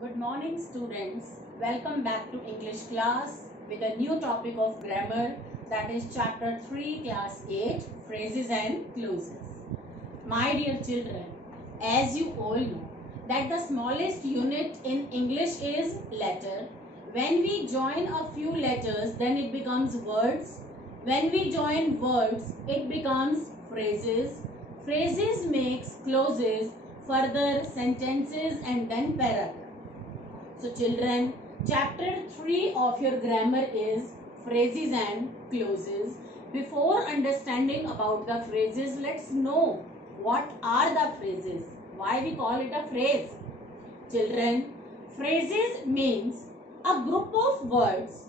Good morning students. Welcome back to English class with a new topic of grammar, that is chapter 3 class 8 phrases and clauses. My dear children, as you all know that the smallest unit in English is letter. When we join a few letters then it becomes words. When we join words it becomes phrases. Phrases makes clauses, further sentences and then paragraphs. So children, chapter 3 of your grammar is phrases and clauses. Before understanding about the phrases, let's know what are the phrases. Why we call it a phrase? Children, phrases means a group of words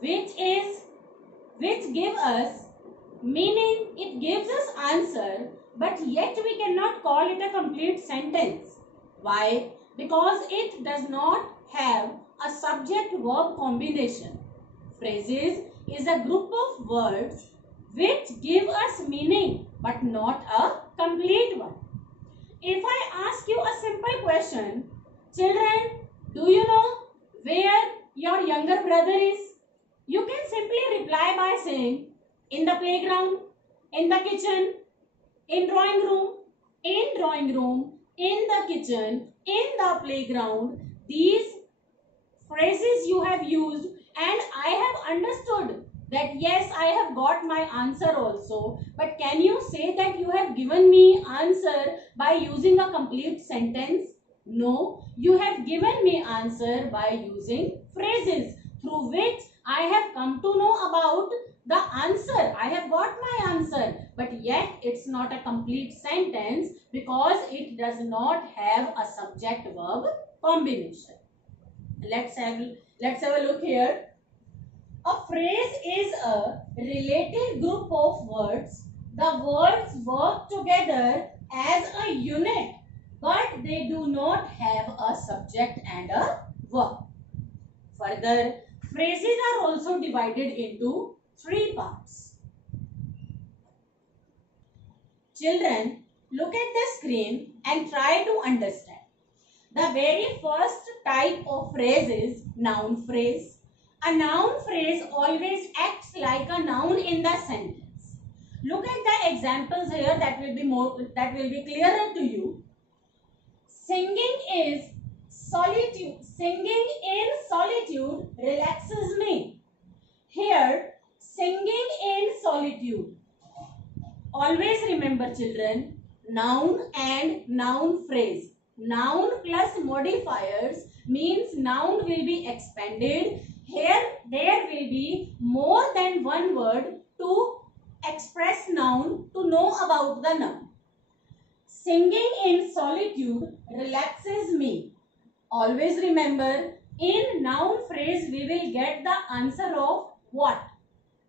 which give us meaning, it gives us answer, but yet we cannot call it a complete sentence. Why? Because it does not have a subject-verb combination. Phrases is a group of words which give us meaning but not a complete one. If I ask you a simple question, children, do you know where your younger brother is? You can simply reply by saying, in the playground, in the kitchen, in drawing room, in the kitchen, in the playground. These phrases you have used and I have understood that yes, I have got my answer also. But can you say that you have given me answer by using a complete sentence? No, you have given me answer by using phrases through which I have come to know about the answer. I have got my answer, but yet it's not a complete sentence because it does not have a subject verb combination. Let's have a look here. A phrase is a related group of words. The words work together as a unit, but they do not have a subject and a verb. Further, phrases are also divided into three parts. Children, look at the screen and try to understand. The very first type of phrase is noun phrase. A noun phrase always acts like a noun in the sentence. Look at the examples here, that will be clearer to you. Singing in solitude relaxes me. Here, singing in solitude. Always remember children, noun and noun phrase. Noun plus modifiers means noun will be expanded. Here there will be more than one word to express noun, to know about the noun. Singing in solitude relaxes me. Always remember, in noun phrase we will get the answer of what.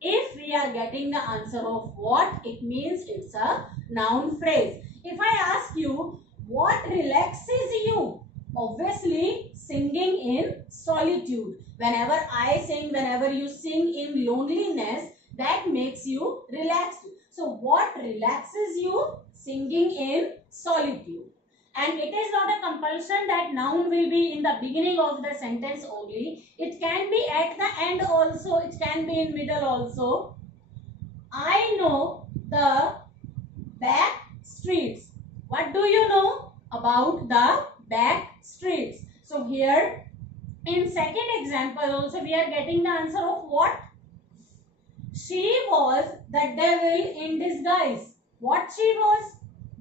If we are getting the answer of what, it means it's a noun phrase. If I ask you, what relaxes you? Obviously, singing in solitude. Whenever I sing, whenever you sing in loneliness, that makes you relaxed. So, what relaxes you? Singing in solitude. And it is not a compulsion that noun will be in the beginning of the sentence only. It can be at the end also. It can be in middle also. I know the back streets. What do you know about the back streets? So here in second example also we are getting the answer of what? She was the devil in disguise. What she was?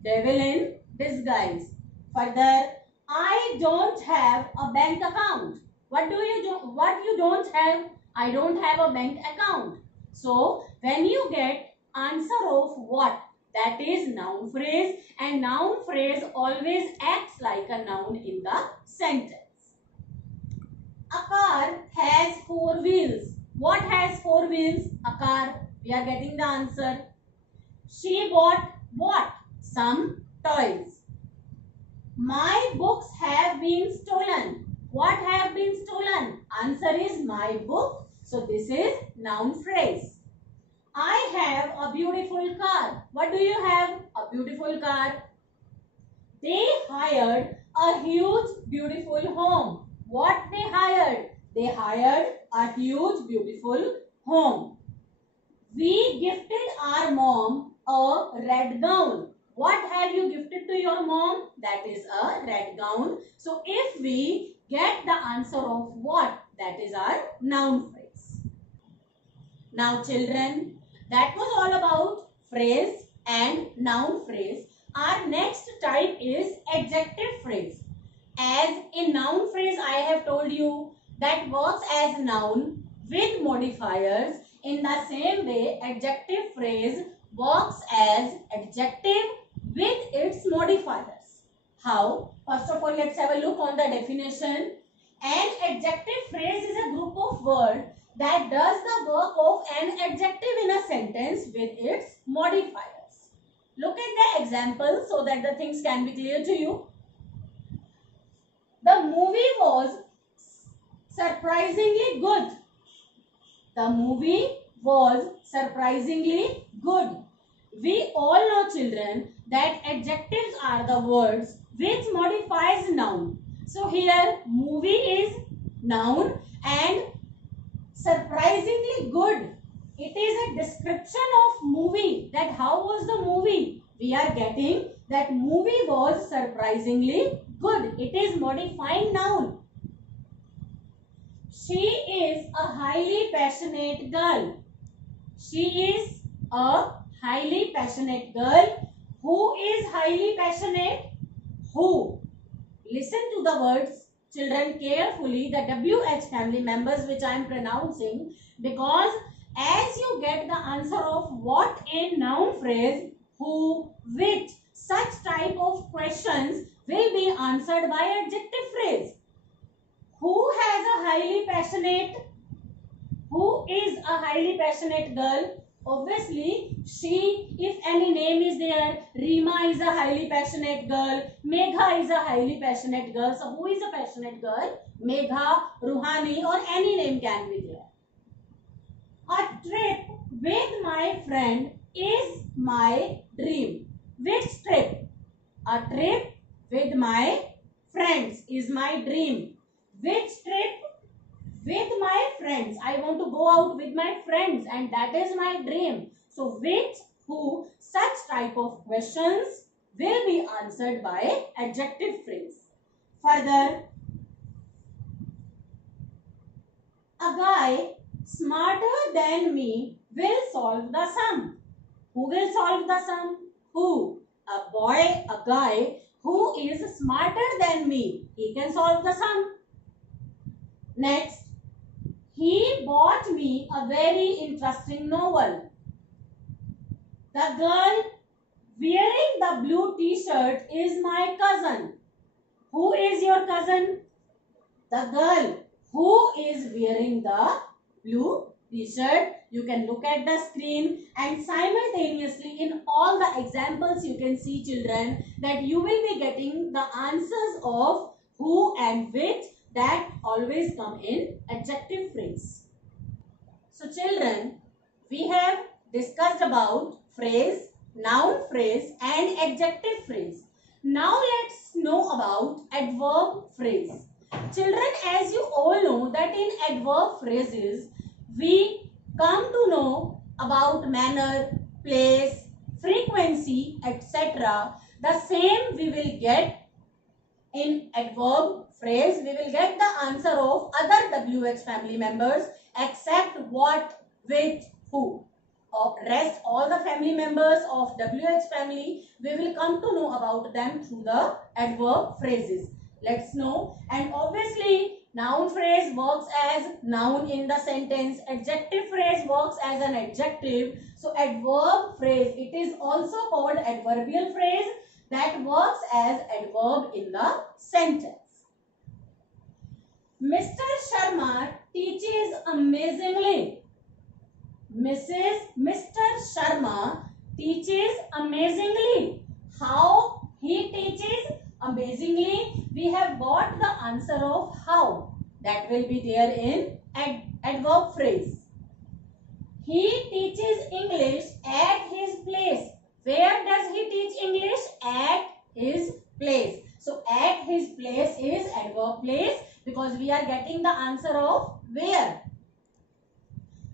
Devil in disguise. Further, I don't have a bank account. What you don't have? I don't have a bank account. So when you get answer of what, that is noun phrase, and noun phrase always acts like a noun in the sentence. A car has four wheels. What has four wheels? A car. We are getting the answer. She bought what? Some toys. My books have been stolen. What have been stolen? Answer is my book. So this is noun phrase. I have a beautiful car. What do you have? A beautiful car. They hired a huge beautiful home. What they hired? They hired a huge beautiful home. We gifted our mom a red gown. What have you gifted to your mom? That is a red gown. So if we get the answer of what, that is our noun phrase. Now children, that was all about phrase and noun phrase. Our next type is adjective phrase. As in noun phrase, I have told you that works as noun with modifiers. In the same way, adjective phrase works as adjective with its modifiers. How? First of all, let's have a look on the definition. An adjective phrase is a group of words that does the work of an adjective in a sentence with its modifiers. Look at the example so that the things can be clear to you. The movie was surprisingly good. The movie was surprisingly good. We all know, children, that adjectives are the words which modifies noun. So here movie is noun and surprisingly good. It is a description of movie, that how was the movie. We are getting that movie was surprisingly good. It is modifying noun. She is a highly passionate girl. She is a highly passionate girl. Who is highly passionate? Who? Listen to the words, children, carefully, the WH family members which I am pronouncing, because as you get the answer of what in noun phrase, who, which, such type of questions will be answered by adjective phrase. Who has a highly passionate? Who is a highly passionate girl? Obviously, she, if any name is there, Rima is a highly passionate girl, Megha is a highly passionate girl. So, who is a passionate girl? Megha, Ruhani, or any name can be there. A trip with my friend is my dream. Which trip? A trip with my friends is my dream. Which trip? With my friends. I want to go out with my friends and that is my dream. So which, who, such type of questions will be answered by adjective phrase. Further, a guy smarter than me will solve the sum. Who will solve the sum? Who? A boy, a guy who is smarter than me. He can solve the sum. Next, he bought me a very interesting novel. The girl wearing the blue t-shirt is my cousin. Who is your cousin? The girl who is wearing the blue t-shirt. You can look at the screen and simultaneously in all the examples you can see, children, that you will be getting the answers of who and which that always come in adjective phrase. So children, we have discussed about phrase, noun phrase and adjective phrase. Now let's know about adverb phrase. Children, as you all know that in adverb phrases, we come to know about manner, place, frequency, etc. The same we will get in adverb phrase. We will get the answer of other WH family members except what, which, who. Rest all the family members of WH family, we will come to know about them through the adverb phrases. Let's know. And obviously, noun phrase works as noun in the sentence. Adjective phrase works as an adjective. So, adverb phrase, it is also called adverbial phrase that works as adverb in the sentence. Mr. Sharma teaches amazingly. Mr. Sharma teaches amazingly. How he teaches amazingly? We have got the answer of how. That will be there in adverb phrase. He teaches English at his place. Where does he teach English? At his place. So at his place is adverb place because we are getting the answer of where.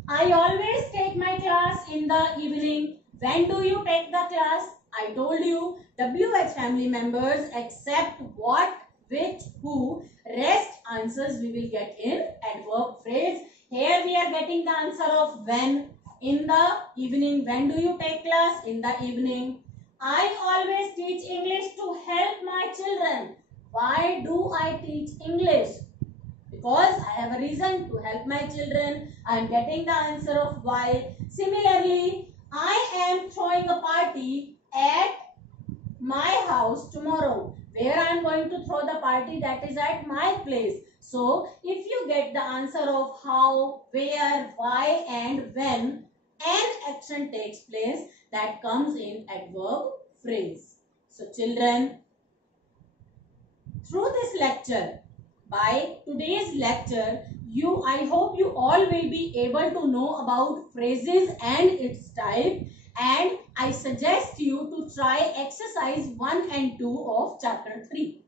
I always take my class in the evening. When do you take the class? I told you WH family members except what, which, who, rest answers we will get in adverb phrase. Here we are getting the answer of when. In the evening. When do you take class? In the evening. I always teach English to help my children. Why do I teach English? Because I have a reason to help my children. I am getting the answer of why. Similarly, I am throwing a party at my house tomorrow. Where I am going to throw the party, that is at my place. So, if you get the answer of how, where, why and when an action takes place, that comes in adverb phrase. So, children, through this lecture, by today's lecture, I hope you all will be able to know about phrases and its type, and I suggest you to try exercise 1 and 2 of chapter 3.